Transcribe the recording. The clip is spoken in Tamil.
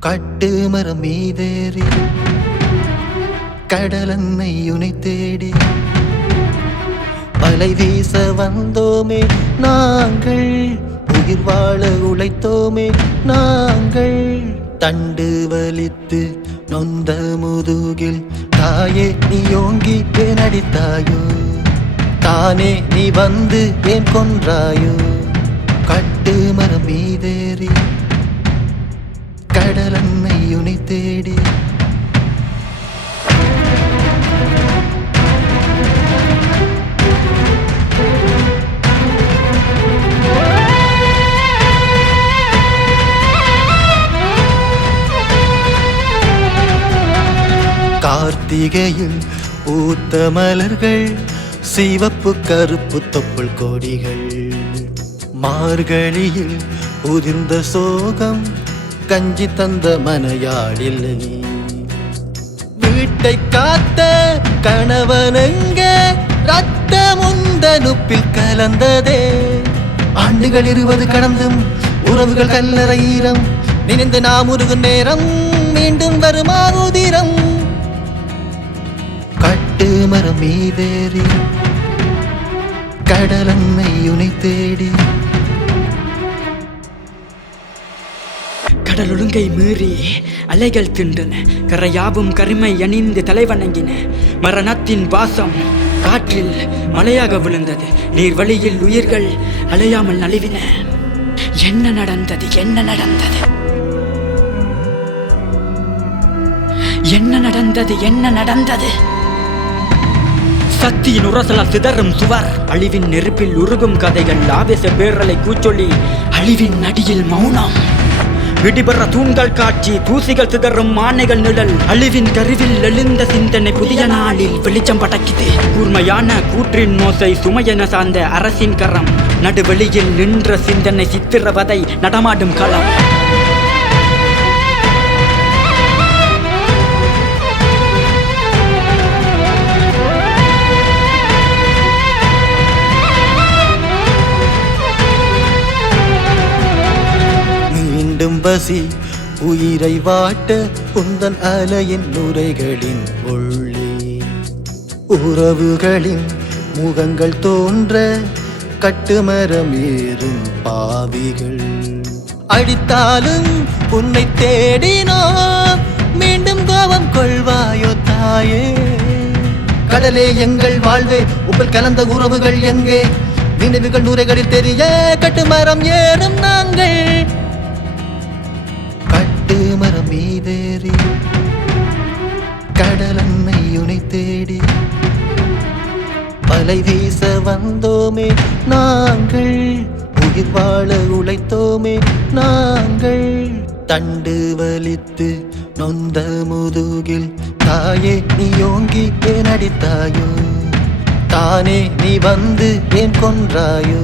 கட்டு மரம் மீதேறி கடலன்னை உனை தேடி அலை வீச வந்தோமே நாங்கள் உயிர் வாழ உழைத்தோமே நாங்கள். தண்டு வலித்து நொந்த முதுகில் தாயே நீ ஓங்கி ஏன் அடித்தாயோ? தானே நீ வந்து ஏன் கொன்றாயோ? கட்டு மரம் மீதேறி கடலன்னை உனை தேடி. கார்த்திகையில் பூத்த மலர்கள் சிவப்பு கருப்பு தொப்புள் கொடிகள். மார்கழியில் உதிர்ந்த சோகம் கஞ்சி தந்த மனையாடில்லை வீட்டை காத்த கணவனங்க ரத்த முந்தனுப்பில் கலந்ததே. ஆண்டுகள் இருபது கடந்தும் உறவுகள் கல்லறை ஈரம். நினைந்து நாம் உருகும் நேரம் மீண்டும் வருமா உதிரம்? கட்டு மரம் மீதேறி கடலன்னை உனை தேடி கடல் ஒழுங்கை மீறி அலைகள் தின்றன கரையாவும் கருமை அணிந்து தலைவணங்கின. மரணத்தின் பாசம் காற்றில் மலையாக விழுந்தது. நீர் வழியில் உயிர்கள் அலையாமல் நழுவின. என்ன நடந்தது? என்ன நடந்தது? என்ன நடந்தது? என்ன நடந்தது? சக்தியின் உரசலால் சிதறும் சுவர். அழிவின் நெருப்பில் உருகும் கதைகள். ஆவேச பேரலை கூச்சொல்லி அழிவின் அடியில் மௌனம். இடிபெற தூண்கள் காட்சி தூசிகள் சிதறும் மானைகள் நிழல். அழிவின் கருவில் எழுந்த சிந்தனை புதிய நாளில் வெளிச்சம் படக்கிது. கூர்மையான கூற்றின் மோசை சுமையென சார்ந்த அரசின் கரம். நடுவெளியில் நின்ற சிந்தனை சித்திரவதை நடமாடும் களம். மீண்டும் பசி உயிரை வாட்ட உந்தன் அலையின் நுரைகளின் உள்ளே. உறவுகளின் முகங்கள் தோன்ற கட்டுமரம் ஏறும் பாவிகள். அடித்தாலும் உன்னை தேடினோ மீண்டும் கோபம் கொள்வாயோ தாயே. கடலே எங்கள் வாழ்வே உங்கள் கலந்த உறவுகள் எங்கே? நினைவுகள் நுரைகளில் தெரிய கட்டுமரம் ஏறும் நாங்கள். அலை வீச வந்தோமே நாங்கள் உயிர் வாழ உழைத்தோமே நாங்கள் தண்டு வலித்து நொந்த முதுகில் தாயே நீ யோங்கி ஏன் அடித்தாயோ? தானே நீ வந்து ஏன் கொன்றாயோ?